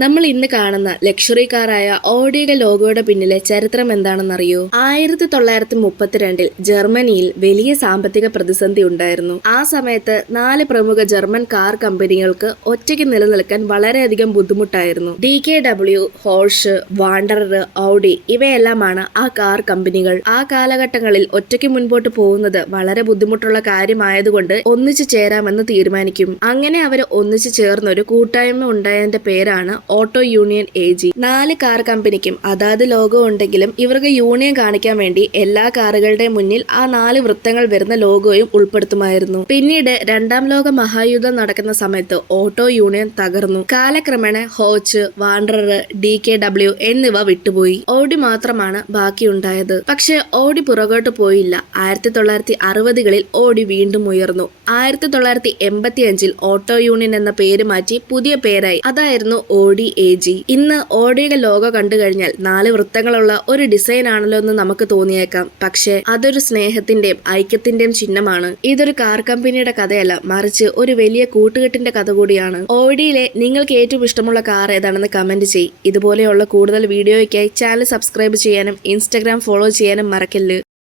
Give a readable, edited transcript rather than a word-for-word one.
നമ്മൾ ഇന്ന് കാണുന്ന ലക്ഷറി കാറായ ഓഡിയുടെ ലോഗോയുടെ പിന്നിലെ ചരിത്രം എന്താണെന്നറിയോ? 1932 ജർമ്മനിയിൽ വലിയ സാമ്പത്തിക പ്രതിസന്ധി ഉണ്ടായിരുന്നു. ആ സമയത്ത് 4 പ്രമുഖ ജർമ്മൻ കാർ കമ്പനികൾക്ക് ഒറ്റയ്ക്ക് നിലനിൽക്കാൻ വളരെയധികം ബുദ്ധിമുട്ടായിരുന്നു. DKW, ഹോർഷ്, വാണ്ടറർ, ഔഡി ഇവയെല്ലാമാണ് ആ കാർ കമ്പനികൾ. ആ കാലഘട്ടങ്ങളിൽ ഒറ്റയ്ക്ക് മുൻപോട്ട് പോകുന്നത് വളരെ ബുദ്ധിമുട്ടുള്ള കാര്യമായതുകൊണ്ട് ഒന്നിച്ചു ചേരാമെന്ന് തീരുമാനിക്കും. അങ്ങനെ അവർ ഒന്നിച്ചു ചേർന്നൊരു കൂട്ടായ്മ ഉണ്ടായതിന്റെ പേരാണ് ഓട്ടോ യൂണിയൻ AG. 4 കാർ കമ്പനിക്കും അതാത് ലോഗോ ഉണ്ടെങ്കിലും ഇവർക്ക് യൂണിയൻ കാണിക്കാൻ വേണ്ടി എല്ലാ കാറുകളുടെ മുന്നിൽ ആ 4 വൃത്തങ്ങൾ വരുന്ന ലോഗോയും ഉൾപ്പെടുത്തുമായിരുന്നു. പിന്നീട് രണ്ടാം ലോക മഹായുദ്ധം നടക്കുന്ന സമയത്ത് ഓട്ടോ യൂണിയൻ തകർന്നു. കാലക്രമേണ ഹോച്ച്, വാണ്ടറർ, DKW എന്നിവ വിട്ടുപോയി. ഓഡി മാത്രമാണ് ബാക്കിയുണ്ടായത്. പക്ഷെ ഓഡി പുറകോട്ട് പോയില്ല. 1960കളിൽ ഓഡി വീണ്ടും ഉയർന്നു. 1985 ഓട്ടോ യൂണിയൻ എന്ന പേര് മാറ്റി പുതിയ പേരായി. അതായിരുന്നു ഓഡി AG. ഇന്ന് ഓഡിയുടെ ലോഗോ കണ്ടു കഴിഞ്ഞാൽ 4 വൃത്തങ്ങളുള്ള ഒരു ഡിസൈൻ ആണല്ലോ എന്ന് നമുക്ക് തോന്നിയേക്കാം. പക്ഷെ അതൊരു സ്നേഹത്തിന്റെയും ഐക്യത്തിന്റെയും ചിഹ്നമാണ്. ഇതൊരു കാർ കമ്പനിയുടെ കഥയല്ല, മറിച്ച് ഒരു വലിയ കൂട്ടുകെട്ടിന്റെ കഥ കൂടിയാണ്. ഓഡിയിലെ നിങ്ങൾക്ക് ഏറ്റവും ഇഷ്ടമുള്ള കാർ ഏതാണെന്ന് കമന്റ് ചെയ്യ്. ഇതുപോലെയുള്ള കൂടുതൽ വീഡിയോയ്ക്കായി ചാനൽ സബ്സ്ക്രൈബ് ചെയ്യാനും ഇൻസ്റ്റഗ്രാം ഫോളോ ചെയ്യാനും മറക്കല്ല്.